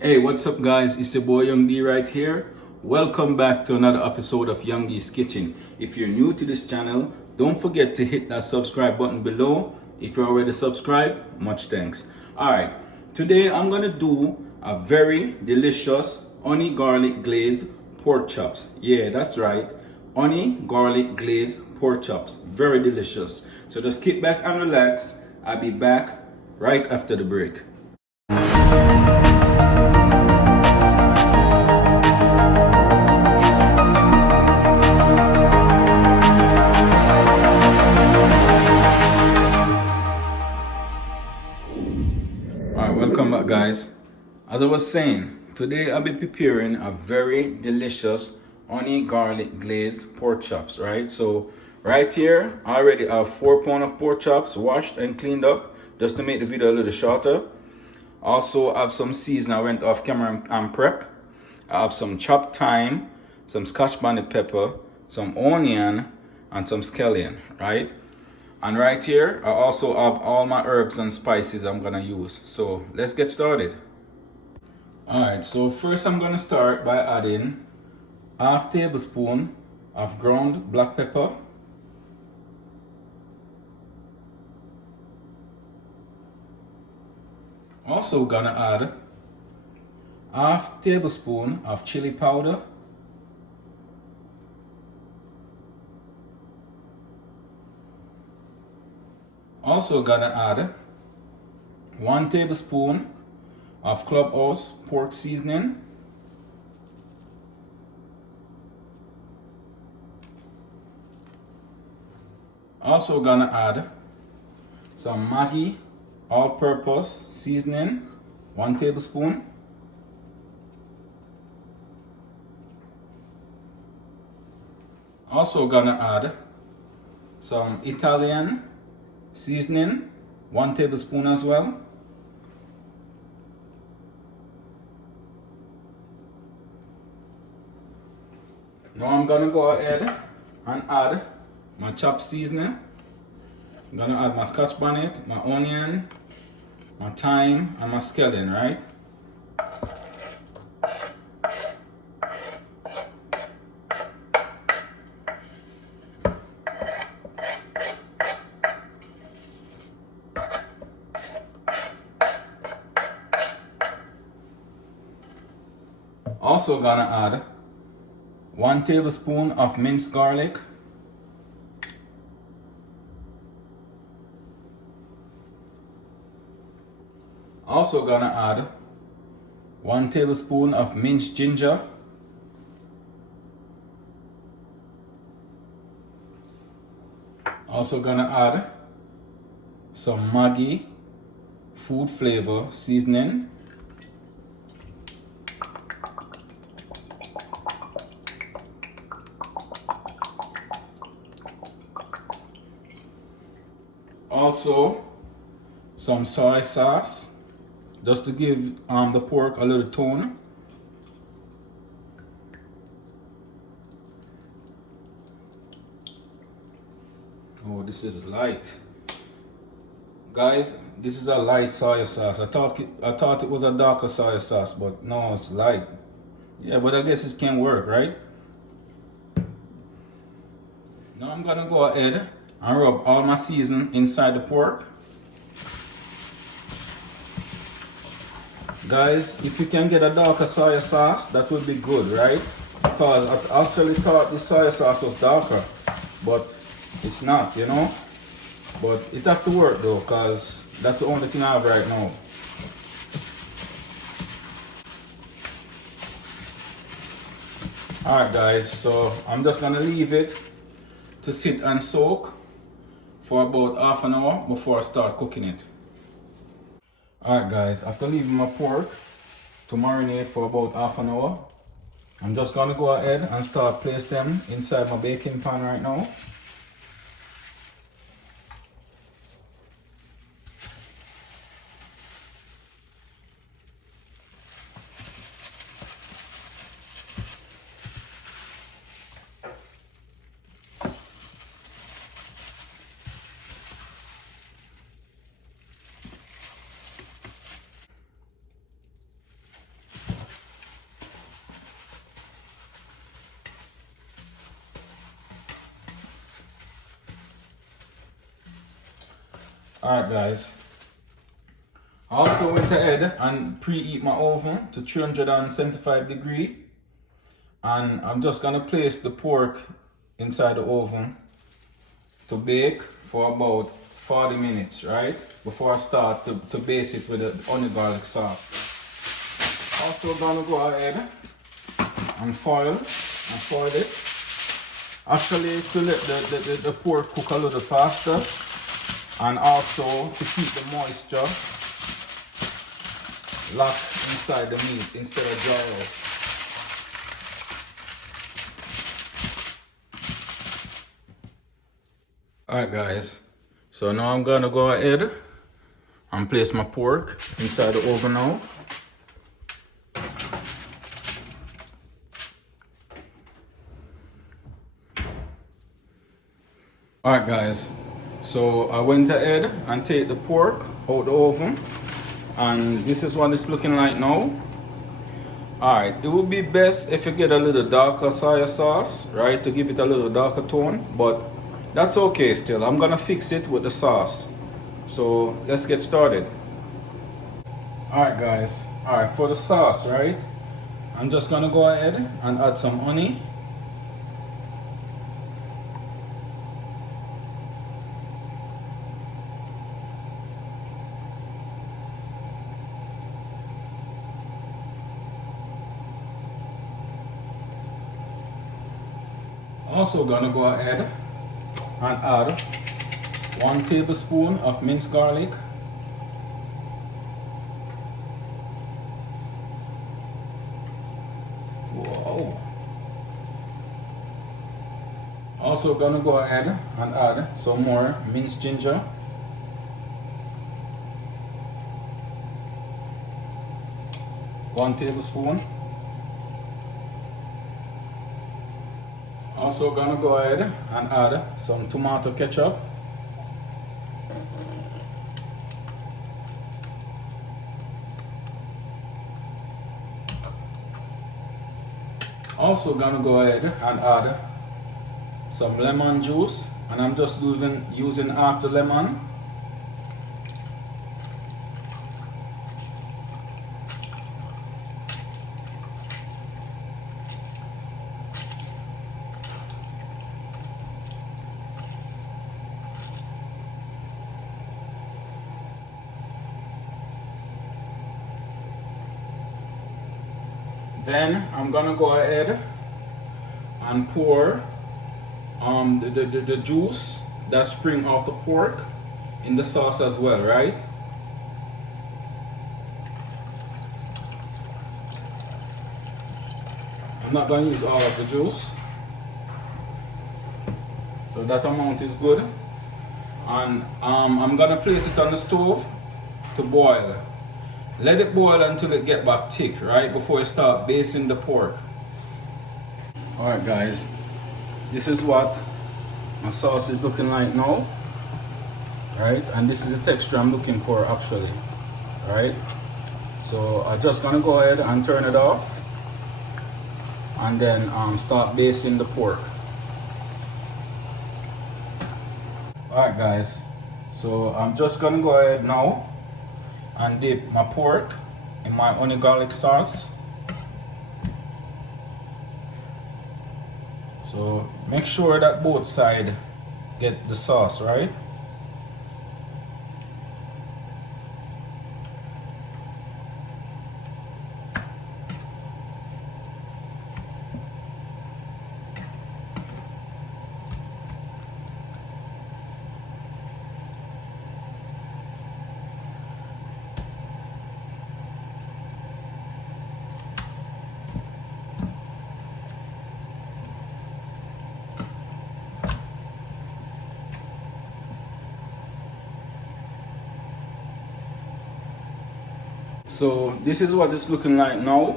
Hey, what's up, guys? It's your boy Young D right here. Welcome back to another episode of Young D's Kitchen. If you're new to this channel, don't forget to hit that subscribe button below. If you're already subscribed, much thanks. Alright, today I'm gonna do a very delicious honey garlic glazed pork chops. Yeah, that's right. Honey garlic glazed pork chops. Very delicious. So just kick back and relax. I'll be back right after the break. Welcome back, guys. As I was saying, today I'll be preparing a very delicious honey garlic glazed pork chops, right? So right here I already have 4 pounds of pork chops washed and cleaned up just to make the video a little shorter. Also I have some seasoning I went off camera and prep. I have some chopped thyme, some Scotch bonnet pepper, some onion, and some scallion, right? And right here, I also have all my herbs and spices I'm gonna use. So let's get started. Alright, so first I'm gonna start by adding half tablespoon of ground black pepper. Also gonna add half tablespoon of chili powder. Also gonna add 1 tablespoon of Clubhouse pork seasoning. Also gonna add some Maggi all-purpose seasoning, 1 tablespoon. Also gonna add some Italian seasoning, 1 tablespoon as well. Now I'm gonna go ahead and add my chopped seasoning. I'm gonna add my Scotch bonnet, my onion, my thyme, and my scallion, right? Also gonna add 1 tablespoon of minced garlic. Also gonna add 1 tablespoon of minced ginger. Also gonna add some Maggi food flavor seasoning. Also some soy sauce just to give the pork a little tone. Oh, this is light, guys. This is a light soy sauce. I thought it was a darker soy sauce, but no, it's light. Yeah, but I guess it can work, right? Now I'm gonna go ahead and rub all my season inside the pork. Guys, if you can get a darker soy sauce, that would be good, right? Because I actually thought the soy sauce was darker, but it's not, you know? But it have to work though, because that's the only thing I have right now. Alright guys, so I'm just gonna leave it to sit and soak for about half an hour before I start cooking it. Alright guys, after leaving my pork to marinate for about half an hour, I'm just gonna go ahead and start place them inside my baking pan right now. Alright guys, I also went ahead and preheat my oven to 375 degree, and I'm just gonna place the pork inside the oven to bake for about 40 minutes, right? Before I start to base it with the onion garlic sauce. Also gonna go ahead and foil it. Actually, to let the pork cook a little faster, and also to keep the moisture locked inside the meat instead of dry out. Alright guys, so now I'm gonna go ahead and place my pork inside the oven now. Alright guys, so I went ahead and take the pork out the oven, and this is what it's looking like now. Alright, it would be best if you get a little darker soya sauce, right, to give it a little darker tone, but that's okay still. I'm gonna fix it with the sauce. So let's get started. Alright guys, alright, for the sauce, right, I'm just gonna go ahead and add some honey. Also gonna go ahead and add 1 tablespoon of minced garlic. Whoa. Also gonna go ahead and add some more minced ginger. One tablespoon. Also gonna go ahead and add some tomato ketchup. Also gonna go ahead and add some lemon juice, and I'm just using half the lemon. Then I'm gonna go ahead and pour the juice that spring off the pork in the sauce as well, right? I'm not gonna use all of the juice, so that amount is good. And I'm gonna place it on the stove to boil. Let it boil until it get back thick, right, before you start basting the pork. Alright guys, this is what my sauce is looking like now, right, and this is the texture I'm looking for actually, right. So I'm just gonna go ahead and turn it off, and then start basting the pork. Alright guys, so I'm just gonna go ahead now and dip my pork in my onion garlic sauce. So make sure that both sides get the sauce, right? So this is what it's looking like now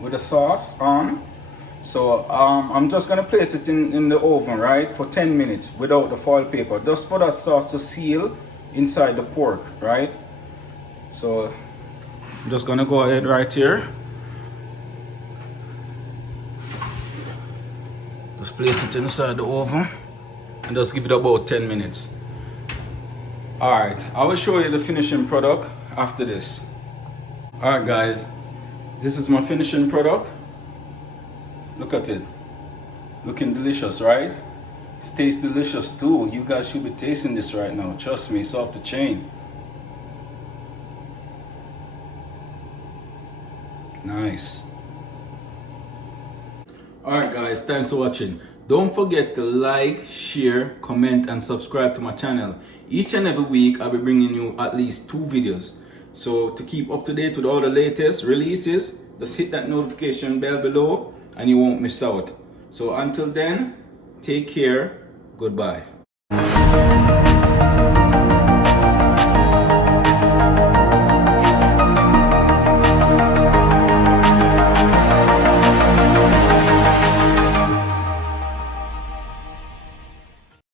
with the sauce on. So I'm just gonna place it in the oven, right, for 10 minutes without the foil paper, just for that sauce to seal inside the pork, right? So I'm just gonna go ahead right here. Just place it inside the oven and just give it about 10 minutes. Alright, I will show you the finishing product after this. Alright guys, this is my finishing product. Look at it. Looking delicious, right? It tastes delicious too. You guys should be tasting this right now. Trust me, it's off the chain. Nice. Alright guys, thanks for watching. Don't forget to like, share, comment and subscribe to my channel. Each and every week I'll be bringing you at least 2 videos. So to keep up to date with all the latest releases, just hit that notification bell below and you won't miss out. So until then, take care. Goodbye.